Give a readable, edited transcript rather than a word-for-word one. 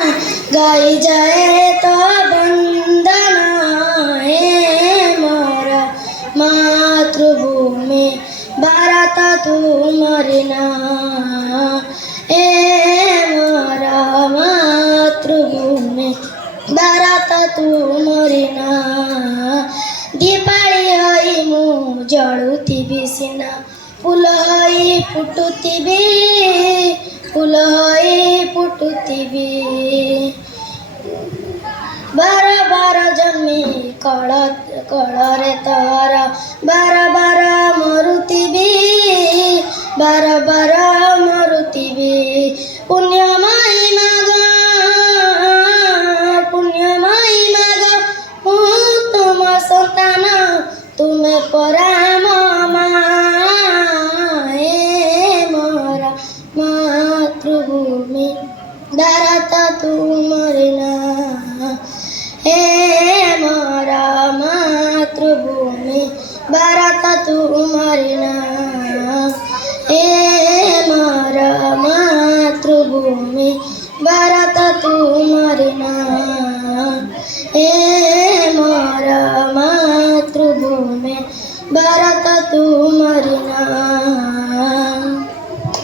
गाई जाए तो वंदना हे मोरा मातृभूमि भारत तुम्हारी ना हे मोरा मातृभूमि भारत तुम्हारी ना दीपाली हई मु जलुथिबी सिना फूल हई फुटुथिबी फूल हई फुटुथिबी बार बार जन्मी कल कलरे तोर बार बार मरुथिबी बार बार मरुथिबी पुण्यमयी माग तुम संतान तुम्हें पराम मोरा मातृभूमि भारत तुम्हारी ना हे मोरा मातृभूमि भारत तुम्हारी ना हे मोरा मातृभूमि भारत तुम्हारी ना हे